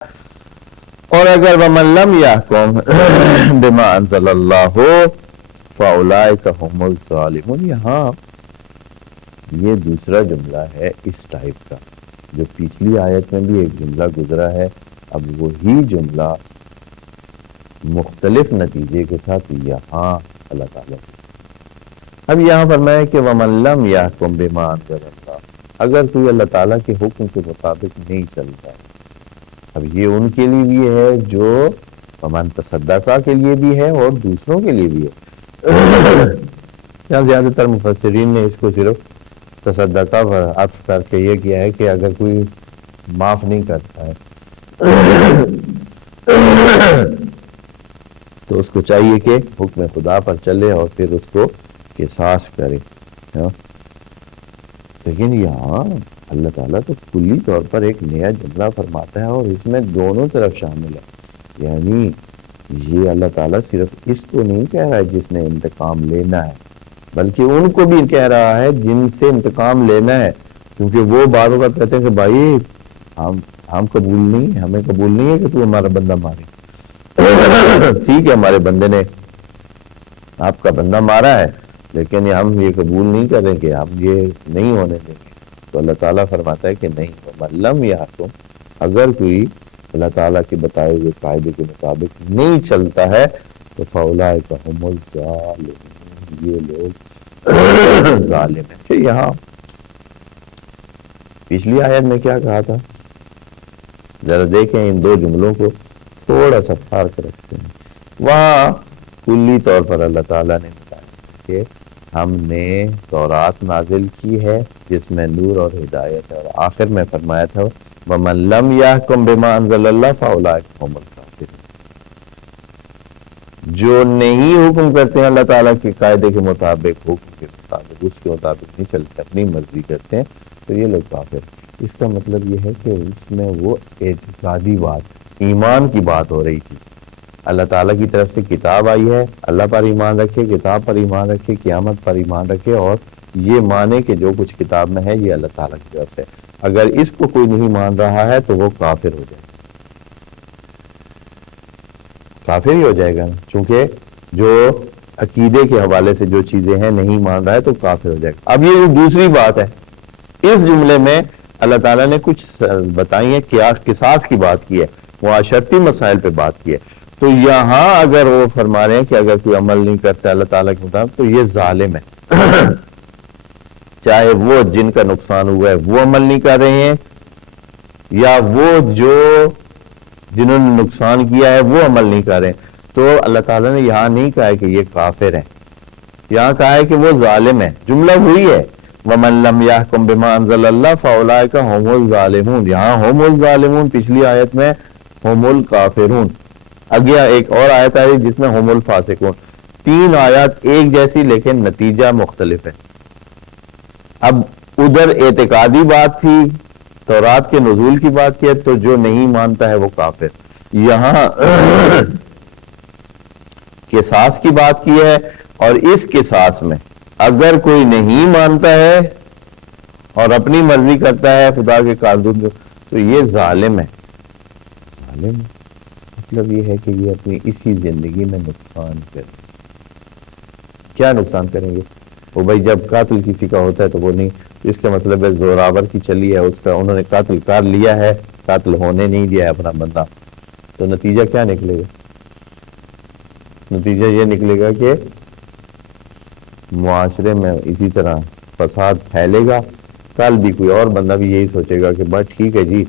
اور اگر ومن لم یحکم بما انزل اللہ فاولئک هم الظالمون، یہاں یہ دوسرا جملہ ہے اس ٹائپ کا جو پچھلی آیت میں بھی ایک جملہ گزرا ہے، اب وہی جملہ مختلف نتیجے کے ساتھ یہاں اللہ تعالیٰ اب یہاں فرمایا کہ ومن لم یحکم بما انزل اللہ، اگر کوئی اللہ تعالیٰ کے حکم کے مطابق نہیں چلتا ہے، اب یہ ان کے لیے بھی ہے جو ومن تصدقہ کے لیے بھی ہے اور دوسروں کے لیے بھی ہے۔ یہاں زیادہ تر مفسرین نے اس کو صرف تصدقہ پر عطف کر کے یہ کیا ہے کہ اگر کوئی معاف نہیں کرتا ہے تو اس کو چاہیے کہ حکم خدا پر چلے اور پھر اس کو قصاص کرے۔ لیکن یہاں اللہ تعالیٰ تو کلی طور پر ایک نیا جملہ فرماتا ہے اور اس میں دونوں طرف شامل ہے، یعنی یہ اللہ تعالیٰ صرف اس کو نہیں کہہ رہا ہے جس نے انتقام لینا ہے، بلکہ ان کو بھی کہہ رہا ہے جن سے انتقام لینا ہے، کیونکہ وہ بعض اوقات کہتے ہیں کہ بھائی ہم قبول نہیں، ہمیں قبول نہیں ہے کہ تو ہمارا بندہ مارے۔ ٹھیک ہے، ہمارے بندے نے آپ کا بندہ مارا ہے، لیکن ہم یہ قبول نہیں کریں کہ ہم یہ نہیں ہونے دیں گے۔ تو اللہ تعالیٰ فرماتا ہے کہ نہیں، ومن لم یحکم، اگر کوئی اللہ تعالیٰ کے بتائے ہوئے قاعدے کے مطابق نہیں چلتا ہے تو فاولئک هم الظالمون، یہ لوگ ظالم ہیں۔ پھر یہاں پچھلی آیت میں کیا کہا تھا، ذرا دیکھیں ان دو جملوں کو تھوڑا سا فرق رکھتے ہیں۔ وہاں کلی طور پر اللہ تعالیٰ نے بتایا کہ ہم نے تورات نازل کی ہے جس میں نور اور ہدایت ہے، اور آخر میں فرمایا تھا وَمَن لَمْ يَحْكُمْ بِمَا أَنزَلَ اللَّهُ فَأُولَٰئِكَ هُمُ الْكَافِرُونَ، جو نہیں حکم کرتے ہیں اللہ تعالیٰ کے قاعدے کے مطابق، حکم کے مطابق، اس کے مطابق نہیں چلتے، اپنی مرضی کرتے ہیں، تو یہ لوگ کافر۔ اس کا مطلب یہ ہے کہ اس میں وہ اعتقادی بات، ایمان کی بات ہو رہی تھی۔ اللہ تعالیٰ کی طرف سے کتاب آئی ہے، اللہ پر ایمان رکھے، کتاب پر ایمان رکھے، قیامت پر ایمان رکھے، اور یہ مانے کہ جو کچھ کتاب میں ہے یہ اللہ تعالیٰ کی طرف سے۔ اگر اس کو کوئی نہیں مان رہا ہے تو وہ کافر ہو جائے گا، کافر ہی ہو جائے گا، چونکہ جو عقیدے کے حوالے سے جو چیزیں ہیں نہیں مان رہا ہے تو کافر ہو جائے گا۔ اب یہ دوسری بات ہے، اس جملے میں اللہ تعالیٰ نے کچھ بتائی ہے، کیا قصاص کی بات کی ہے، معاشرتی مسائل پہ بات کی ہے، تو یہاں اگر وہ فرما رہے ہیں کہ اگر کوئی عمل نہیں کرتا اللہ تعالیٰ کے مطابق تو یہ ظالم ہے، چاہے وہ جن کا نقصان ہوا ہے وہ عمل نہیں کر رہے ہیں، یا وہ جو جنہوں نے نقصان کیا ہے وہ عمل نہیں کر رہے ہیں، تو اللہ تعالیٰ نے یہاں نہیں کہا ہے کہ یہ کافر ہیں، یہاں کہا ہے کہ وہ ظالم ہیں۔ جملہ وہی ہے وَمَن لَمْ يَحْكُمْ بِمَا أَنزَلَ اللَّهُ فَأُولَٰئِكَ هُمُ الظَّالِمُونَ، یہاں ہم الظالمون، پچھلی آیت میں ہم الکافرون، اگیا ایک اور آیت آئی جس میں ہم الفاسقون، تین آیات ایک جیسی لیکن نتیجہ مختلف ہے۔ اب ادھر اعتقادی بات تھی، تورات کے نزول کی بات کی ہے، تو جو نہیں مانتا ہے وہ کافر، یہاں قصاص کی بات کی ہے، اور اس قصاص میں اگر کوئی نہیں مانتا ہے اور اپنی مرضی کرتا ہے خدا کے قانون تو یہ ظالم ہے۔ ظالم مطلب یہ ہے کہ یہ اپنی اسی زندگی میں نقصان کریں۔ کیا نقصان کریں گے؟ وہ بھائی جب قاتل کسی کا ہوتا ہے تو وہ نہیں، اس کا مطلب ہے زوراور کی چلی ہے، اس کا انہوں نے قاتل کر لیا ہے، قاتل ہونے نہیں دیا ہے اپنا بندہ، تو نتیجہ کیا نکلے گا؟ نتیجہ یہ نکلے گا کہ معاشرے میں اسی طرح فساد پھیلے گا، کل بھی کوئی اور بندہ بھی یہی سوچے گا کہ بس ٹھیک ہے جی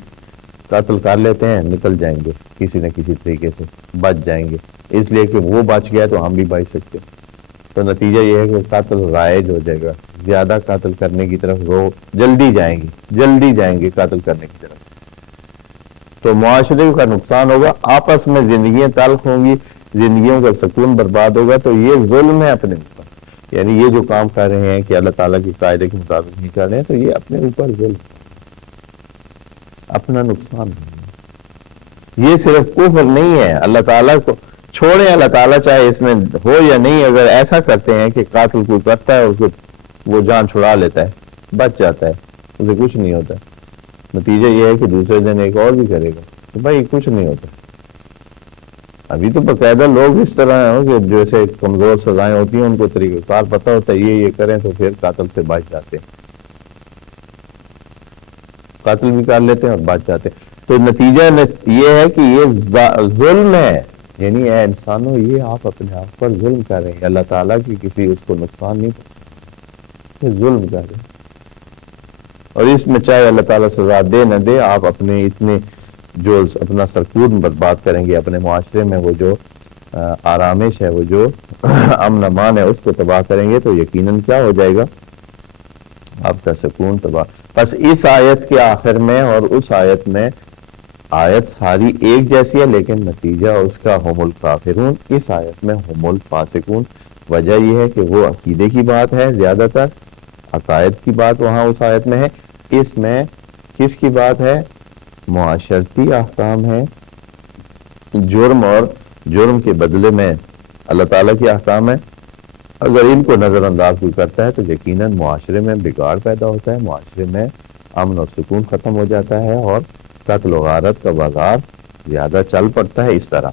قتل کر لیتے ہیں، نکل جائیں گے کسی نہ کسی طریقے سے، بچ جائیں گے، اس لیے کہ وہ بچ گیا تو ہم بھی بچ سکتے، تو نتیجہ یہ ہے کہ قتل رائج ہو جائے گا، زیادہ قتل کرنے کی طرف وہ جلدی جائیں گے قتل کرنے کی طرف، تو معاشرے کا نقصان ہوگا، آپس میں زندگیاں تلخ ہوں گی، زندگیوں کا سکون برباد ہوگا، تو یہ ظلم ہے اپنے اوپر، یعنی یہ جو کام کر رہے ہیں کہ اللہ تعالیٰ کے قاعدے کے مطابق نہیں کر رہے ہیں، تو یہ اپنے اوپر ظلم، اپنا نقصان ہے، یہ صرف کفر نہیں ہے، اللہ تعالیٰ کو چھوڑیں، اللہ تعالیٰ چاہے اس میں ہو یا نہیں، اگر ایسا کرتے ہیں کہ قاتل کوئی کرتا ہے اس کو وہ جان چھڑا لیتا ہے، بچ جاتا ہے، اسے کچھ نہیں ہوتا، نتیجہ یہ ہے کہ دوسرے دن ایک اور بھی کرے گا، تو بھائی کچھ نہیں ہوتا. ابھی تو باقاعدہ لوگ اس طرح ہیں کہ جیسے کمزور سزائیں ہوتی ہیں ان کو طریقہ کار پتہ ہوتا ہے یہ کریں تو پھر قاتل سے بچ جاتے ہیں, قاتل بھی کر لیتے ہیں اور بچ جاتے ہیں. تو نتیجہ یہ ہے کہ یہ ظلم ہے, یعنی اے انسانوں یہ آپ اپنے آپ پر ظلم کر رہے ہیں, اللہ تعالیٰ کی کسی اس کو نقصان نہیں پہنچا, یہ ظلم کر رہے ہیں. اور اس میں چاہے اللہ تعالیٰ سزا دے نہ دے, آپ اپنے اتنے جو اپنا سرکوب برباد کریں گے, اپنے معاشرے میں وہ جو آرامش ہے, وہ جو امن امان ہے, اس کو تباہ کریں گے تو یقیناً کیا ہو جائے گا, آپ کا سکون تباہ. بس اس آیت کے آخر میں اور اس آیت میں, آیت ساری ایک جیسی ہے لیکن نتیجہ اس کا ہم الکافرون, اس آیت میں ہم الفاسقون. وجہ یہ ہے کہ وہ عقیدے کی بات ہے, زیادہ تر عقائد کی بات وہاں اس آیت میں ہے. اس میں کس کی بات ہے, معاشرتی احکام ہے, جرم اور جرم کے بدلے میں اللہ تعالیٰ کے احکام ہے. اگر ان کو نظر انداز کوئی کرتا ہے تو یقیناً معاشرے میں بگاڑ پیدا ہوتا ہے, معاشرے میں امن اور سکون ختم ہو جاتا ہے اور قتل و غارت کا بازار زیادہ چل پڑتا ہے. اس طرح